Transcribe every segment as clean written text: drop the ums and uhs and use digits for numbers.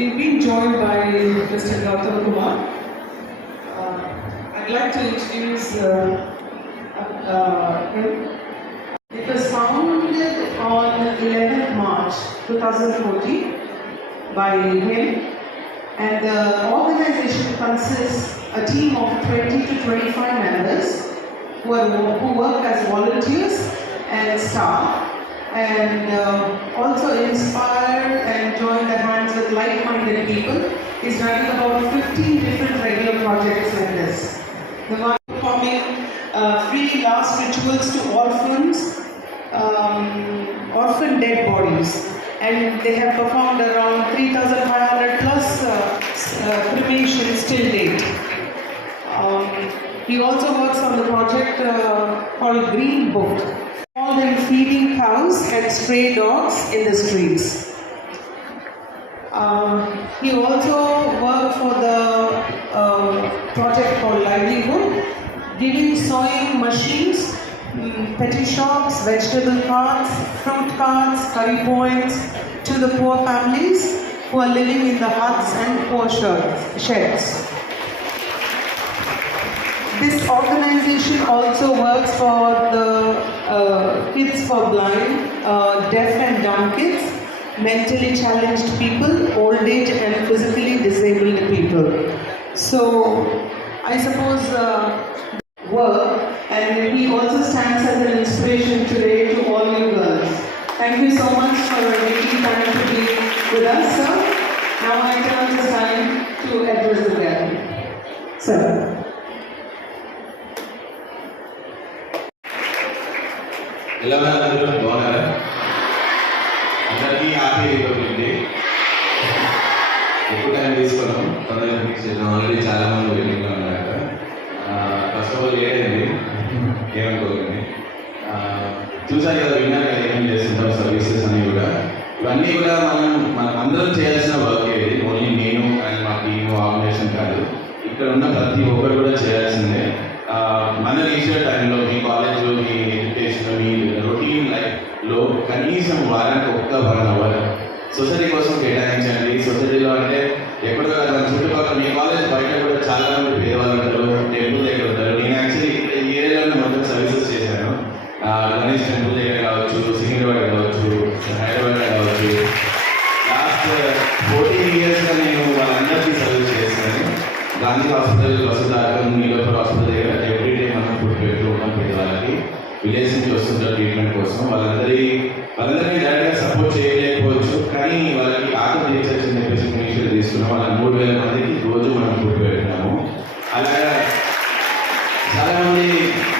we've been joined by Mr. Gautam Kumar. I'd like to introduce him. It was founded on 11th March 2014 by him, and the organization consists a team of 20 to 25 members who work as volunteers and staff, and also inspired and joined the hands with like-minded people. He's running about 15 different regular projects like this. The one performing free last rituals to orphans, orphan dead bodies, and they have performed around 3,500 plus cremations till date. He also works on the project called Green Book, all them feeding cows and stray dogs in the streets. He also worked for the project called Livelihood, giving sewing machines, petty shops, vegetable carts, fruit carts, curry points to the poor families who are living in the huts and poor sheds. This organization also works for the kids for blind, deaf and dumb kids, mentally challenged people, old age and physically disabled people. So I suppose work, and he also stands as an inspiration today to all you girls. Thank you so much for taking time to be with us, sir. Now I turn this time to address the gathering. Sir. అందరూ బాగున్నారా? అందరికీ happy republic day. ఎక్కువ time తీసుకున్నాం, తొందరగా fix చేద్దాం. Already చాలా మంది వెయిటింగ్లో ఉన్నారు. ఫస్ట్ ఆఫ్ ఆల్ ఏదండి ఏమనుకోకండి, చూసారు కదా, విన్నారు కదా ఏమేమి చేస్తుంటాం సర్వీసెస్ అన్నీ కూడా. ఇవన్నీ కూడా మనం అందరం చేయాల్సిన వర్క్. ఏది ఓన్లీ నేను అండ్ మా టీమ్ ఆర్గనైజేషన్ కాదు, ఇక్కడ ఉన్న ప్రతి ఒక్కరు కూడా చేయాల్సిందే. మన రీసెర్చ్ టైంలో మీ కాలేజ్లో మీ ఎడ్యుకేషన్ మీ రొటీన్ లైఫ్లో కనీసం వారానికి ఒక్క 1 అవర్ సొసైటీ కోసం కేటాయించండి. సొసైటీలో అంటే ఎక్కడో మన చుట్టుపక్కల మీ కాలేజ్ బయట కూడా చాలా మంది పేదవాళ్ళు ఉంటారు, టెంపుల్ దగ్గర ఉంటారు. నేను యాక్చువల్లీ ఈ ఏరియాలో మొత్తం సర్వీసెస్ చేశాను. గణేష్ టెంపుల్ దగ్గర కావచ్చు, సికింద్రాబాద్ కావచ్చు, హైదరాబాద్ కావచ్చు. లాస్ట్ 14 yearsగా నేను వాళ్ళందరికీ సర్వీస్ చేస్తాను. గాంధీ హాస్పిటల్, వసుధాకం, నీలోఫర్ హాస్పిటల్ దగ్గర ఎవ్రీడే మనం ఫుడ్ పెడుతూ ఉంటాం. పెద్ద వాళ్ళకి విలేజ్ నుంచి వస్తుంటారు ట్రీట్మెంట్ కోసం. వాళ్ళందరికీ డైరెక్ట్గా సపోర్ట్ చేయలేకపోవచ్చు, కానీ వాళ్ళకి ఆటో రీసెర్చ్ అని చెప్పేసి ఇనిషియేటివ్ తీసుకున్నాం. వాళ్ళకి 3,000 మందికి రోజు మనం ఫుడ్ పెడుతున్నాము. అలాగా చాలామంది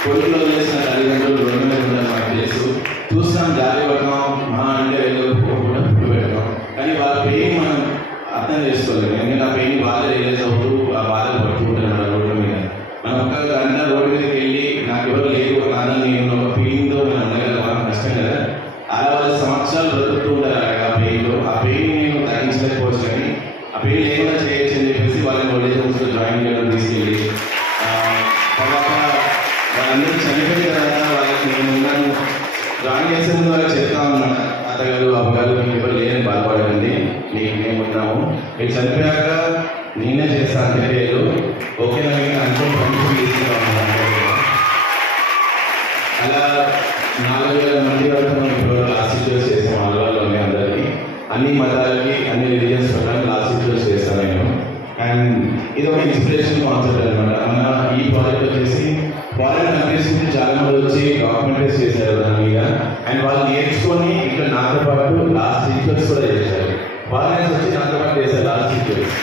కొడుకులు వదిలేసిన తల్లిదండ్రులు 2,000 ఉండాలి మనకు తెలుసు. చూస్తాం, జాలి పడతాం, మా అంటే వెళ్ళకపోకుండా ఫుడ్ పెడతాం, కానీ వాళ్ళ పెయిన్ మనం అర్థం చేసుకోలేదు. ఎందుకంటే ఆ పెయిన్ బాధ రియలైజ్ అవుతూ ఆ బాధ పడుతూ ఉంటారు రోడ్డు మీద. మనం ఒక్క గంట రోడ్డు మీదకి వెళ్ళి నాకు ఎవరు లేదు నాన్న నేను ఒక ఫీలింగ్తో మనం ఉండగలం, మనం కష్టం కదా. అలా వాళ్ళ సంవత్సరాలు బ్రతుకుతూ ఉంటారు ఆ పెయిన్లో. ఆ పెయిన్ నేను తగ్గించలేకపోవచ్చు, కానీ ఆ పెయిన్ లేకుండా చేయొచ్చు అని చెప్పేసి వాళ్ళని ఓల్డేజ్ హోమ్స్లో జాయిన్ చేయడం తీసుకెళ్ళి తర్వాత వాళ్ళందరూ చనిపోయిన తర్వాత వాళ్ళకి నేను ఉన్నాను జాయిన్ చేసే ముందు వాళ్ళకి చెప్తా ఉన్నాను, అత్తగారు అమ్మగారు మీకు ఎవరు లేదని బాధపడకండి, మీకు మేము ఉన్నాము, మీరు చనిపోయాక నేనే చేస్తాను తెలియదు, ఓకేనా మీకు అనుకో పర్మిషన్ తీసుకున్నాము. అలా 4,000 మంది వరకు మనం ఇప్పుడు లాస్ట్ రిచువల్స్ చేస్తాం. వాళ్ళలోనే అందరికీ అన్ని మతాలకి అన్ని రిలీజియన్స్ ప్రకారం లాస్ట్ రిచువల్స్ చేస్తాను నేను. అండ్ ఇది ఒక ఇన్స్పిరేషన్ కాన్సెప్ట్ అనమాట. మన ఈ ప్రాజెక్ట్ వచ్చేసి ఫారిన్ కంట్రీస్ నుంచి చాలా మంది వచ్చి డాక్యుమెంటరీస్ చేశారు దాని మీద. అండ్ వాళ్ళు నేర్చుకొని ఇక్కడ నాతో పాటు లాస్ట్ రిచువల్స్ కూడా చేశారు. ఫారినర్స్ వచ్చి నాతో పాటు చేశారు లాస్ట్ రిచువల్స్.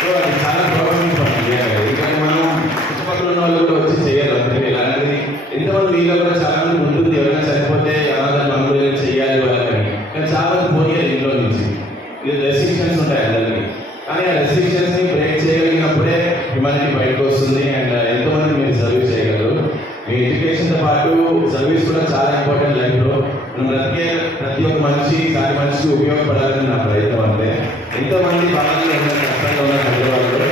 సో అది చాలా ప్రాబ్లమ్ పడుతుంది. ఎందుకంటే మనం చుట్టుపక్కల ఉన్న వాళ్ళు కూడా వచ్చి చేయాలి. అంటే ఇలాంటిది ఎంతమంది వీళ్ళు కూడా చాలా మంది ఉంటుంది, ఎవరైనా చనిపోతే అనాథ బంధువులు చేయాలి వాళ్ళని, కానీ చాలా మంది పోయారు ఇంట్లో నుంచి. ఇది రెస్ట్రిక్షన్స్ ఉంటాయి అందరికీ, కానీ ఆ రెస్ట్రిక్షన్స్ని బ్రేక్ చేయగలిగినప్పుడే హ్యుమానిటీ బయటకు వస్తుంది. అండ్ ఎంతోమంది మీరు సర్వీస్ చేయగలరు. మీ ఎడ్యుకేషన్తో పాటు సర్వీస్ కూడా చాలా ఇంపార్టెంట్ లైఫ్లో. మనం బ్రతికే ప్రతి ఒక్క మనిషికి ఉపయోగపడాలని నా ప్రయత్నం. అంటే ఎంతోమంది బాధల్లో ఉన్న కష్టంగా ఉన్న హైదరాబాద్లో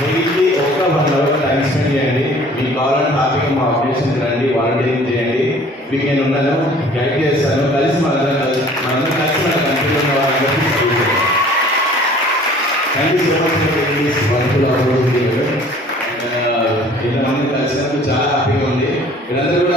వీళ్ళకి ఒక్క 1 hour టైం స్పెండ్ చేయండి. మీకు కావాలంటే హ్యాపీగా మా ఆర్గనైజేషన్కి రండి, వాలంటీరింగ్ చేయండి. మీకు నేను ఉన్నాను, గైడ్ చేస్తాను. కలిసి మనందరం కలిసి మన కంట్రీలో ఉన్న వాళ్ళందరికీ thank you so much for this wonderful opportunity. ఇంతమంది కలిసినందుకు చాలా హ్యాపీగా ఉంది. మీరందరూ